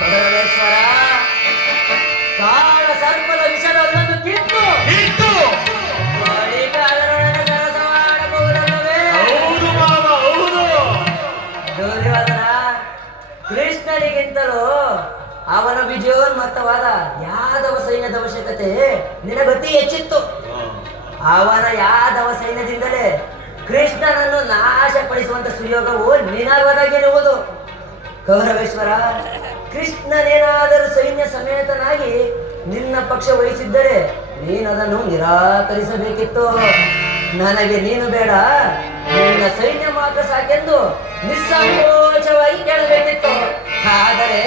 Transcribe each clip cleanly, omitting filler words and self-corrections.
ಪರಮೇಶ್ವರ ಕಾಳ ಸರ್ಪದ ವಿಷವನ್ನು ಕಿತ್ತು ಬಳಿಕ ಅದರೊಡನೆ ಸರಸ ಮಾಡಬಹುದಲ್ಲವೇ? ಹೌದು ಮಾವ, ಹೌದು. ದುರ್ಯೋಧನ ಕೃಷ್ಣನಿಗಿಂತಲೂ ಅವನ ವಿಜಯೋನ್ಮತ್ತವಾದ ಯಾದವ ಸೈನ್ಯದ ಅವಶ್ಯಕತೆ ನಿನಗತಿ ಹೆಚ್ಚಿತ್ತು. ಅವನ ಯಾದವ ಸೈನ್ಯದಿಂದಲೇ ಕೃಷ್ಣನನ್ನು ನಾಶಪಡಿಸುವಂತ ಸುಯೋಗವು ನಿನಗೊದಗಿರುವುದು. ಕೌರವೇಶ್ವರ, ಕೃಷ್ಣನೇನಾದರೂ ಸೈನ್ಯ ಸಮೇತನಾಗಿ ನಿನ್ನ ಪಕ್ಷ ವಹಿಸಿದ್ದರೆ ನೀನದನ್ನು ನಿರಾಕರಿಸಬೇಕಿತ್ತು. ನನಗೆ ನೀನು ಬೇಡ, ನಿನ್ನ ಸೈನ್ಯ ಮಾತ್ರ ಸಾಕೆಂದು ನಿಸ್ಸಂಕೋಚವಾಗಿ ಕೇಳಬೇಕಿತ್ತು. ಆದರೆ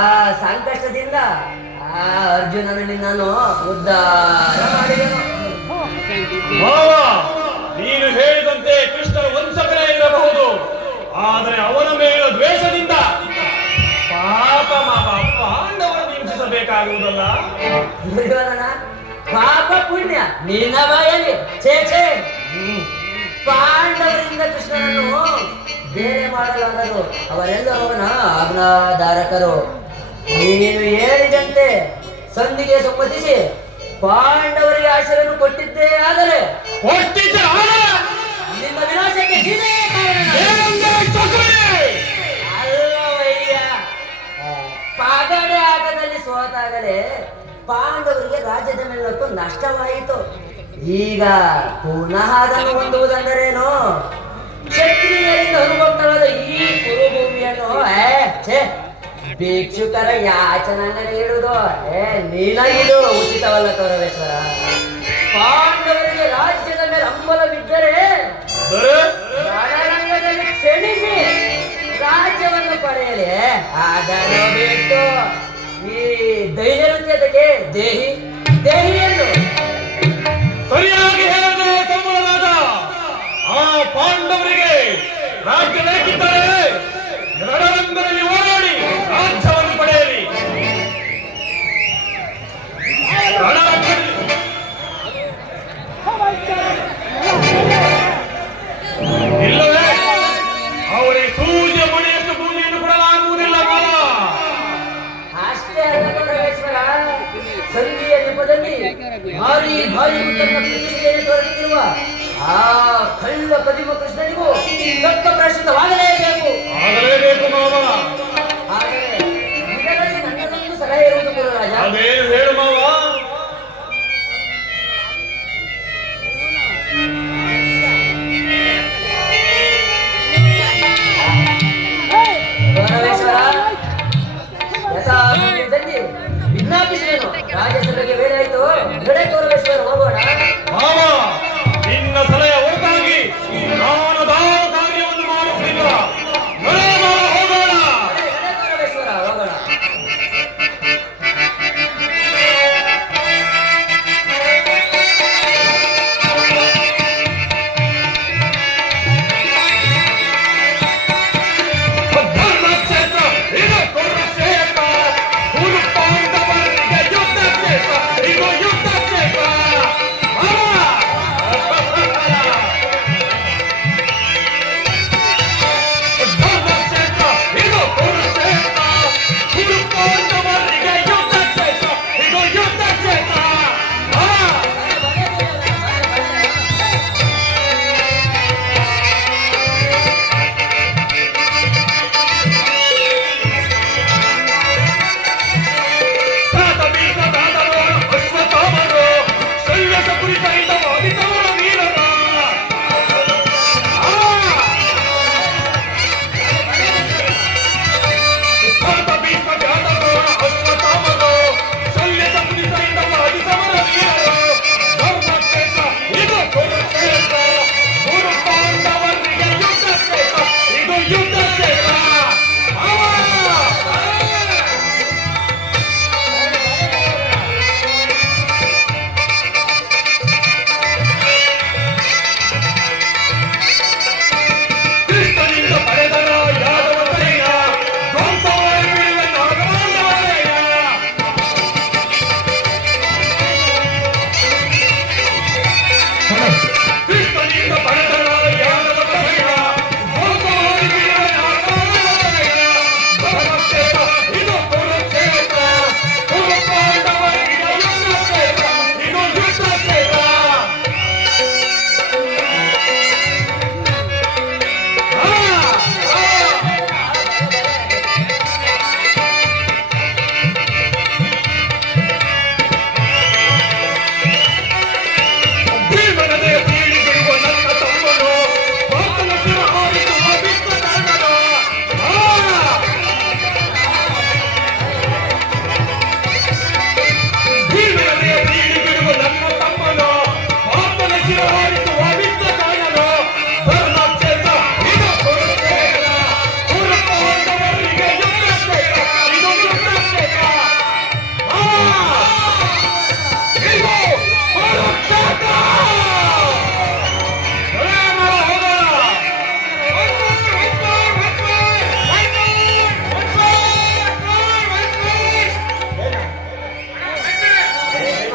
ಆ ಸಂಕಷ್ಟದಿಂದ ಆ ಅರ್ಜುನನ ನಿನ್ನನ್ನು ಉದ್ಧಾರ ಮಾಡಿದನು. ಮಾವ, ನೀನು ಹೇಳಿದಂತೆ ಕೃಷ್ಣನ ವಂಶಕನೇ ಇರಬಹುದು, ಆದರೆ ಅವನ ಮೇಲಿನ ದ್ವೇಷದಿಂದ ಪಾಪ ಮಾವ ಪಾಂಡವರನ್ನು ಹಿಂಸಿಸಬೇಕಾಗುವುದಲ್ಲ. ದುರ್ಯೋಧನ, ಪಾಪ ಪುಣ್ಯ ನಿನ್ನ ಬಾಯಲ್ಲಿ ಛೇ ಛೇ. ಪಾಂಡವರಿಂದ ಕೃಷ್ಣನನ್ನು ಬೇರೆ ಮಾಡಲಾಗದು. ಅವರೆಲ್ಲರೂ ಅವನ ಆಜ್ಞಾಧಾರಕರು. ನೀನು ಹೇಳಿದಂತೆ ಸಂಧಿಗೆ ಸಮ್ಮತಿಸಿ ಪಾಂಡವರಿಗೆ ಆಶ್ರಯವನ್ನು ಕೊಟ್ಟಿದ್ದೇ ಆದರೆ ನಿನ್ನ ವಿನಾಶಕ್ಕೆ ನೀನೇ ಅಲ್ಲವಯ್ಯ. ಪಾಗಡೆ ಆಟದಲ್ಲಿ ಸೋತಾಗಲೇ ಪಾಂಡವರಿಗೆ ರಾಜ್ಯದ ಮೇಲಕ್ಕೂ ನಷ್ಟವಾಯಿತು. ಈಗ ಪುನಃ ಅದನ್ನು ಹೊಂದುವುದೆಂದರೇನು? ಕ್ಷತ್ರಿಯರಿಂದ ಅನುಭಕ್ತವಾದ ಈ ಕುರುಭೂಮಿಯನ್ನು ಭಿಕ್ಷುಕರ ಯಾಚನೆ ಇಡುವುದು ನಿನಗಿದು ಉಚಿತವಲ್ಲ ಕೌರವೇಶ್ವರ. ಪಾಂಡವರಿಗೆ ರಾಜ್ಯದ ಮೇಲೆ ಹಂಬಲವಿದ್ದರೆ ರಣರಂಗದಲ್ಲಿ ಕ್ಷಣಿಸಿ ರಾಜ್ಯವನ್ನು ಪಡೆಯಲಿ. ಅದನ್ನು ಬಿಟ್ಟು ಈ ದೈನ್ಯತೆ ದೇಹಿ ದೇಹಿ ಎಂದು ಸರಿಯಾಗಿ ಹೇಳಿದೆ ಕಮಲರಾಜ. ಆ ಪಾಂಡವರಿಗೆ ರಾಜ್ಯ ಬೇಕಿದ್ದರೆ ರಣರಂಗದಲ್ಲಿ ಓಡಾಡಿ ರಾಜ್ಯವನ್ನು ಪಡೆಯಲಿ. ಇಲ್ಲವೇ ಅವರಿಗೆ ಸೂರ್ಯ ಮನೆಯಷ್ಟು ಭೂಮಿಯನ್ನು ಕೊಡಲಾಗುವುದಿಲ್ಲ. ಅಷ್ಟೇ ಅಲ್ಲ ಕೌರವೇಶ್ವರ, ಸಂಧಿಯ ನೆಪದಲ್ಲಿ ಭಾರಿ ಭಾರಿ ತನ್ನ ಪ್ರತಿಷ್ಠೆಯನ್ನು ತೋರಿಸುತ್ತಿರುವ ಆ ಕಳ್ಳ ಕದಿಮ ಕೃಷ್ಣನಿಗೂ ತಕ್ಕ ಪ್ರಾಯಶ್ಚಿತ್ತವಾಗಲೇಬೇಕು. ಆಗಲೇಬೇಕು ಮಾವ. ಆದರೆ ಇದರಲ್ಲಿ ನನ್ನದೊಂದು ಸಲಹೆ ಇರುವುದು ಗುರುರಾಜ. ಅದೇನು ಹೇಳು ಮಾವ. ಗೌರವೇಶ್ವರ, ಯಥಾಸಮಯದಲ್ಲಿ ವಿಜ್ಞಾಪಿಸುವೆನು. ರಾಜ್ಯಸಭೆಗೆ ವೇಳೆ ಆಯಿತು.